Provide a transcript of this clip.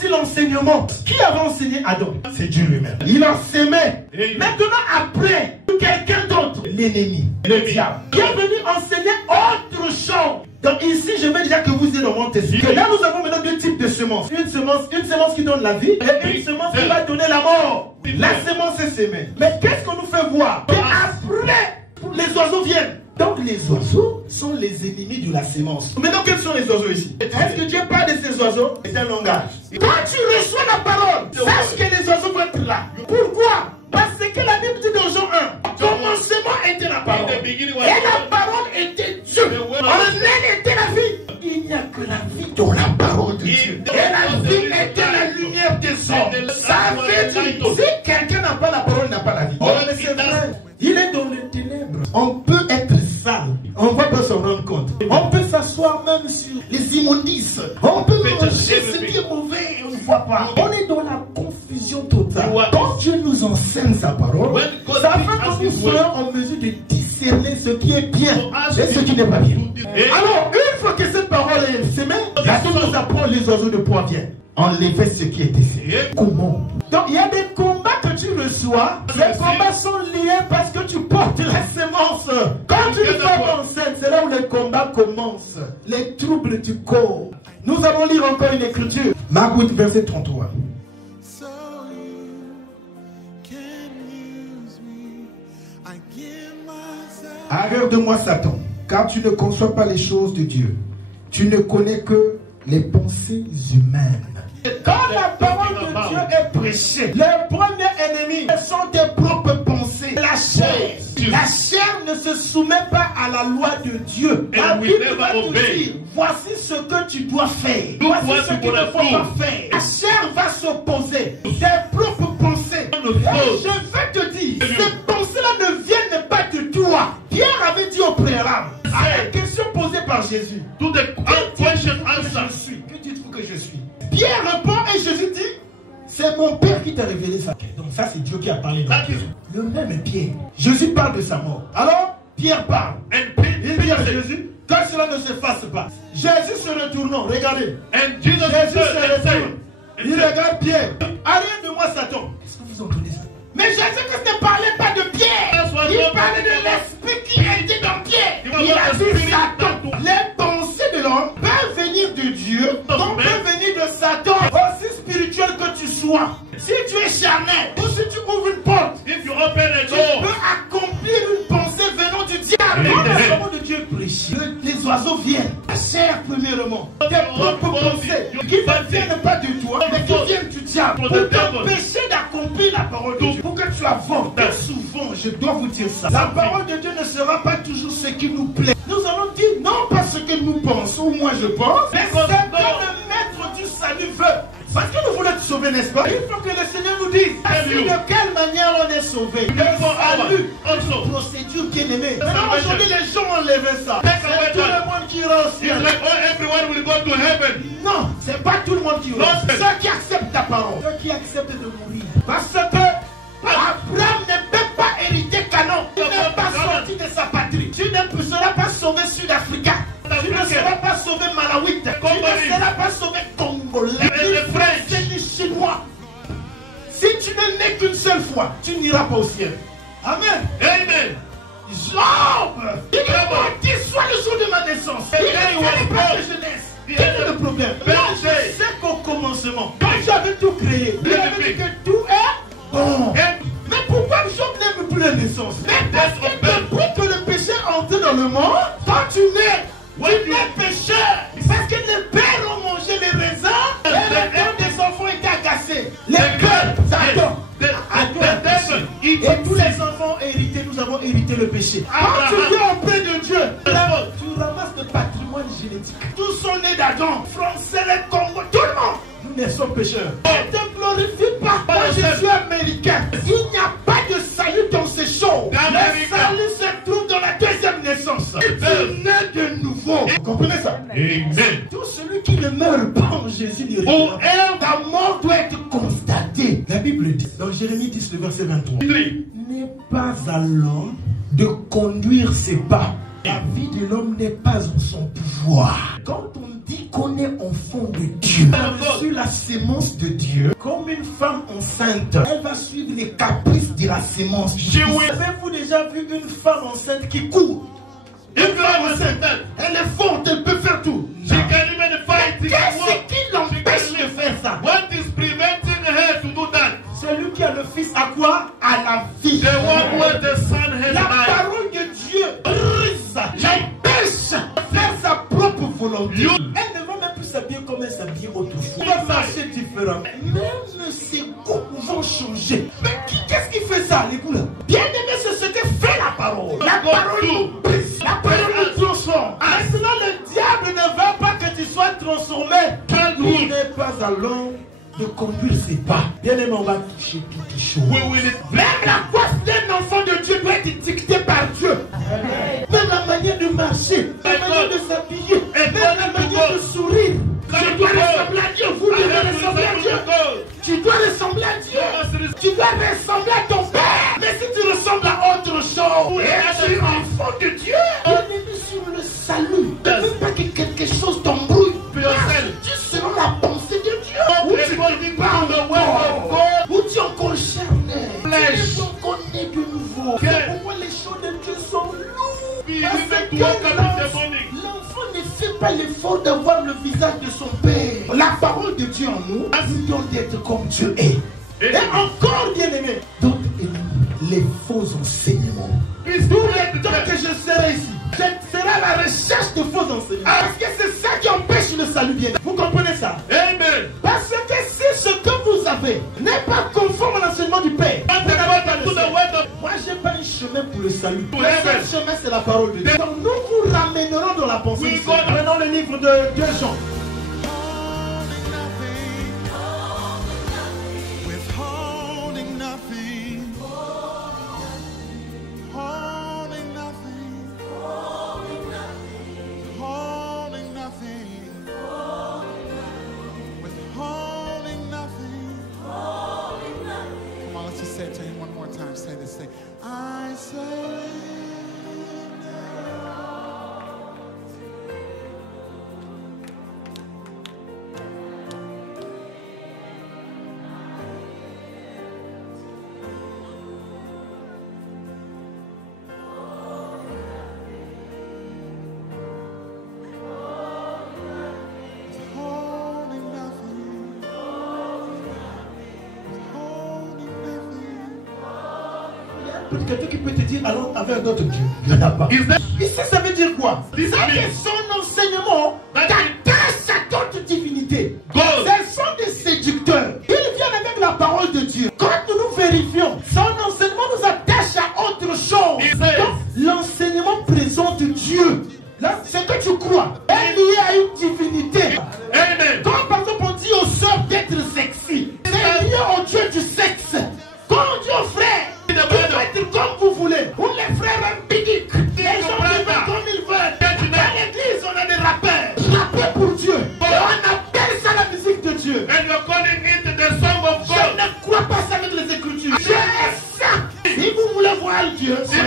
aussi l'enseignement. Qui avait enseigné Adam? C'est Dieu lui-même. Il enseignait. Maintenant, après, quelqu'un d'autre, l'ennemi, le diable, qui est venu enseigner autre chose. Donc ici, je veux déjà que vous ayez dans mon testament. Là, nous avons maintenant deux types de semences. Une semence qui donne la vie et une semence qui va donner la mort. La semence est semée. Mais qu'est-ce qu'on nous fait voir? Et après, les oiseaux viennent. Donc les oiseaux sont les ennemis de la sémence. Maintenant, quels sont les oiseaux ici? Est-ce que Dieu parle de ces oiseaux? C'est un langage. Quand tu reçois la parole, sache que les oiseaux vont être là. Pourquoi? Parce que la Bible dit dans Jean 1, commencement était la parole. Et la parole était Dieu. En elle était la vie. Il n'y a que la vie dans la parole de Dieu. Et la vie était la lumière des hommes. Ça veut dire, si quelqu'un n'a pas la parole, il n'a pas la vie. Il est dans les ténèbres. On peut être sale. On ne va pas s'en rendre compte. On peut s'asseoir même sur les immondices. On peut manger ce qui est mauvais. On ne voit pas. On est dans la confusion totale. Quand Dieu nous enseigne sa parole, ça fait que nous soyons en mesure de discerner ce qui est bien et ce qui n'est pas bien. Alors, une fois que cette parole est semée, la Bible nous apprend les oiseaux de poids viennent. Enlever ce qui est semé. Comment? Donc, il y a des combats que tu reçois. Les combats sont liés parce que tu portes la sémence. Quand tu es enceinte, c'est là où les combats commencent. Les troubles du corps. Nous allons lire encore une écriture. Marc 8, verset 33. Arrête de moi, Satan, car tu ne conçois pas les choses de Dieu. Tu ne connais que les pensées humaines. Quand la parole de Dieu est prêchée, les premiers ennemis sont tes propres pensées. La chair. La chair ne se soumet pas à la loi de Dieu. La Bible va te dire, voici ce que tu dois faire. Voici ce qu'il ne faut pas faire. La chair va s'opposer. Tes propres pensées. Et je vais te dire, ces pensées-là ne viennent pas de toi. Pierre avait dit au préalable, à la question posée par Jésus, to the question answer, je suis. Que dites-vous que je suis? Pierre répond et Jésus dit, c'est mon Père qui t'a révélé ça. Donc ça c'est Dieu qui a parlé dans Pierre. Le même Pierre. Jésus parle de sa mort. Alors Pierre parle. Il dit à Jésus, que cela ne se fasse pas. Jésus se retournant, regardez. Jésus se retourne. Il regarde Pierre. Arrière de moi Satan. Est-ce que vous entendez ça? Mais Jésus-Christ ne parlait pas de Pierre. Il parlait de l'esprit qui était dans Pierre. Il a dit Satan. Les pensées de l'homme peuvent venir de Dieu, comme peuvent venir de Satan, aussi spirituel que tu sois. Si tu es charnel, ou si tu ouvres une porte, tu peux accomplir une pensée venant du diable. Quand le serment de Dieu prêche, les oiseaux viennent. La chair, premièrement. Tes propres pensées, qui ne viennent pas de toi, mais qui viennent du diable. Pour t'empêcher d'accomplir la parole de Dieu. Pour que tu avances. Et souvent, je dois vous dire ça. La parole de Dieu ne sera pas toujours ce qui nous plaît. Nous allons dire non pas ce que nous pensons, ou moi je pense, mais ce que le maître du salut veut. Parce que nous voulons être sauvés, n'est-ce pas? Il faut que le Seigneur nous dise de quelle manière on est sauvé. Le salut, une procédure bien aimée. Maintenant aujourd'hui les gens ont enlevé ça. C'est tout le monde qui ira au ciel. Non, c'est pas tout le monde qui ira. Ceux qui acceptent ta parole. Ceux qui acceptent de mourir. Parce que Abraham ne peut pas hériter Canaan. Il n'est pas sorti de sa patrie. Tu ne seras pas sauvé sud-africain. Tu ne seras pas sauvé malawite. Tu ne seras pas sauvé congolais. Ni chinois. Si tu ne nais qu'une seule fois, tu n'iras pas au ciel. Amen. Amen. Job, il est menti soit le jour de ma naissance. Il n'est pas de jeunesse. Quel est le problème? C'est qu'au commencement, quand j'avais tout créé, il avait dit que tout est bon. Mais pourquoi Job n'aime plus la naissance? Mais parce que depuis que le péché est entré dans le monde, quand tu nais, tu es pécheur. Parce que les pères ont mangé les raisins et les cœurs des enfants étaient agacés. Les cœurs, et tous les enfants hérités, nous avons hérité le péché. Quand tu viens auprès de Dieu, tu ramasses le patrimoine génétique. Tous sont nés d'Adam, Français, les Congo, tout le monde. Nous naissons pécheurs. Ne te glorifie pas. Moi je suis américain. Il n'y a pas de salut dans ces choses. Le salut se trouve dans la deuxième naissance. Tu nais de nouveau. Vous comprenez ça? Amen. Tout celui qui ne meurt pas en Jésus n'ira pas. Ta mort doit être constatée. La Bible dit, dans Jérémie 10, le verset 23, n'est pas à l'homme de conduire ses pas. La vie de l'homme n'est pas en son pouvoir. Quand on dit qu'on est enfant de Dieu. Elle a reçu la sémence de Dieu. Comme une femme enceinte, elle va suivre les caprices de la sémence. Avez-vous déjà vu une femme enceinte qui court? Une femme enceinte, elle est forte, elle peut faire tout. Qu'est-ce qui l'empêche de faire ça? What is preventing her to do that? Celui qui a le Fils à quoi? À la vie. The one where the Son has La life. parole de Dieu brise, l'empêche de faire sa propre volonté. Elle ne va même plus s'habiller comme elle s'habillait autrefois. Elle va marcher différemment. Même ses goûts vont changer. Mais qu'est-ce qui fait ça, les goûts là? Bien aimé, c'est ce que fait la parole. La parole nous brise. La parole nous transforme. Maintenant, le diable ne veut pas que tu sois transformé. Il n'est pas à l'homme de conduire ses pas. Bien aimé, on va toucher quelque chose. Même la voix d'un enfant de Dieu doit être dictée par Dieu. Même la manière de marcher, la manière de s'habiller, même la manière de sourire. Tu dois ressembler à Dieu. Vous devez ressembler à Dieu. Tu dois ressembler à Dieu. Tu dois ressembler à ton Père. Mais si tu ressembles à autre chose, et tu es enfant de Dieu, on est mis sur le salut. Ne veux pas que quelque chose t'embrouille. Tu seras la pensée de Dieu. Ou tu parles ou tu es encore charnel. Tu es encore né de nouveau. C'est pourquoi les choses de Dieu sont lourdes. Parce que l'enfant ne fait pas l'effort d'avoir le visage de son Père. La parole de Dieu en nous, nous donne d'être comme Dieu est. Et encore, bien aimé, d'autres ennemis, les faux enseignements. Tout le temps que je serai ici, je serai à la recherche de faux enseignements. Parce que c'est ça qui empêche le salut bien. Vous comprenez ça? Amen. Parce que si ce que vous avez n'est pas conforme à l'enseignement du Père, moi j'ai pas un chemin pour le salut. Le seul chemin c'est la parole de Dieu. Donc nous vous ramènerons dans la pensée. Prenons le livre de 2 Jean. Say this thing. I surrender. Quelqu'un qui peut te dire allons avec d'autres dieux. Il n'y en a pas. Ici, ça veut dire quoi? Ça que son enseignement t'attache à d'autres divinités. Ce sont des séducteurs. Ils viennent avec la parole de Dieu. Quand nous vérifions, son enseignement nous attache à autre chose. Donc, l'enseignement présente Dieu. Là, c'est que tu crois. Elle est liée à une divinité. Quand par exemple on dit aux sœurs d'être sexy, c'est lié au Dieu du sexe. Quand on dit aux frères, vous pouvez être comme vous voulez. Ou les frères impidiques. Les gens vivent comme ils veulent. Dans l'église, on a des rappeurs. Rappeurs pour Dieu. Et on appelle ça la musique de Dieu. And you're calling it the song of God. Je ne crois pas ça avec les Écritures. Dieu est ça. Si vous voulez voir Dieu, c'est ça.